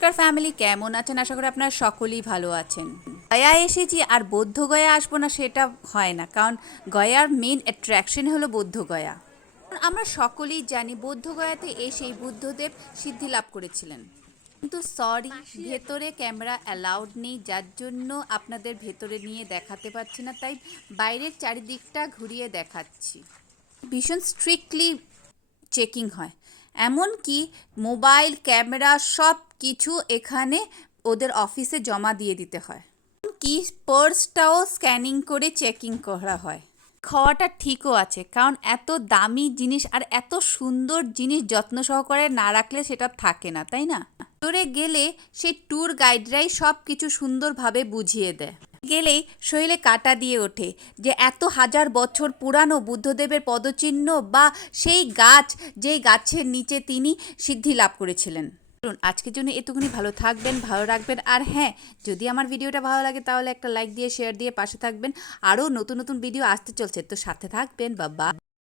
নমস্কার ফ্যামিলি, কেমন আছেন? আশা করি আপনারা সকলেই ভালো আছেন। গয়া এসেছি আর বৌদ্ধগয়া আসবো না সেটা হয় না, কারণ গয়ার মেন অ্যাট্রাকশন হলো বৌদ্ধগয়া। আমরা সকলেই জানি বৌদ্ধগয়াতে এসেই বুদ্ধদেব সিদ্ধি লাভ করেছিলেন। কিন্তু সরি, ভেতরে ক্যামেরা অ্যালাউড নেই, যার জন্য আপনাদের ভেতরে নিয়ে দেখাতে পারছি না, তাই বাইরের চারিদিকটা ঘুরিয়ে দেখাচ্ছি। ভীষণ স্ট্রিক্টলি চেকিং হয়, এমনকি মোবাইল ক্যামেরা সব কিছু এখানে ওদের অফিসে জমা দিয়ে দিতে হয়। কি পার্সটাও স্ক্যানিং করে চেকিং করা হয়। খাওয়াটা ঠিকও আছে, কারণ এত দামি জিনিস আর এত সুন্দর জিনিস যত্ন সহকারে না রাখলে সেটা থাকে না, তাই না? ভিতরে গেলে সেই ট্যুর গাইডরাই সব কিছু সুন্দরভাবে বুঝিয়ে দেয়। গেলেই শরীরে কাঁটা দিয়ে ওঠে যে এত হাজার বছর পুরানো বুদ্ধদেবের পদচিহ্ন বা সেই গাছ, যেই গাছের নিচে তিনি সিদ্ধি লাভ করেছিলেন। আজকের জন্য এটুকুনি, ভালো থাকবেন, ভালো রাখবেন, আর হ্যাঁ, যদি আমার ভিডিওটা ভালো লাগে তাহলে একটা লাইক দিয়ে শেয়ার দিয়ে পাশে থাকবেন। আরও নতুন নতুন ভিডিও আসতে চলছে, তো সাথে থাকবেন। বাবা।